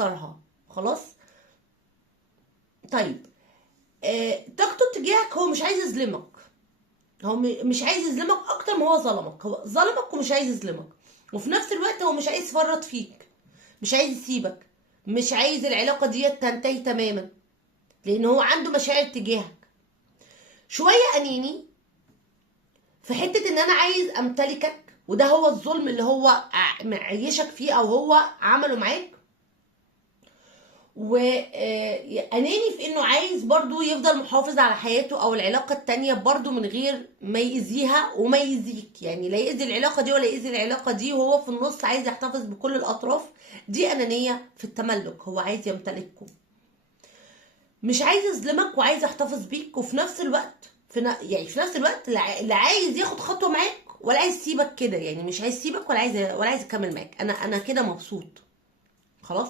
يخسرها. خلاص. طيب طاقته تجاهك هو مش عايز يظلمك، هو مش عايز يظلمك اكتر ما هو ظلمك. هو ظلمك ومش عايز يظلمك، وفي نفس الوقت هو مش عايز يفرط فيك، مش عايز يسيبك، مش عايز العلاقه دي تنتهي تماما، لان هو عنده مشاعر تجاهك. شويه اناني في حته ان انا عايز امتلكك، وده هو الظلم اللي هو معيشك فيه او هو عمله معاك. وأناني في انه عايز برضو يفضل محافظ على حياته او العلاقة التانية برضو من غير ما يأذيها وما يأذيك، يعني لا يأذي العلاقة دي ولا يأذي العلاقة دي، وهو في النص عايز يحتفظ بكل الأطراف. دي أنانية في التملك، هو عايز يمتلككم، مش عايز يظلمك وعايز يحتفظ بيك، وفي نفس الوقت يعني في نفس الوقت لا عايز ياخد خطوة معاك ولا عايز يسيبك كده، يعني مش عايز يسيبك ولا عايز يكمل معاك. انا كده مبسوط. خلاص.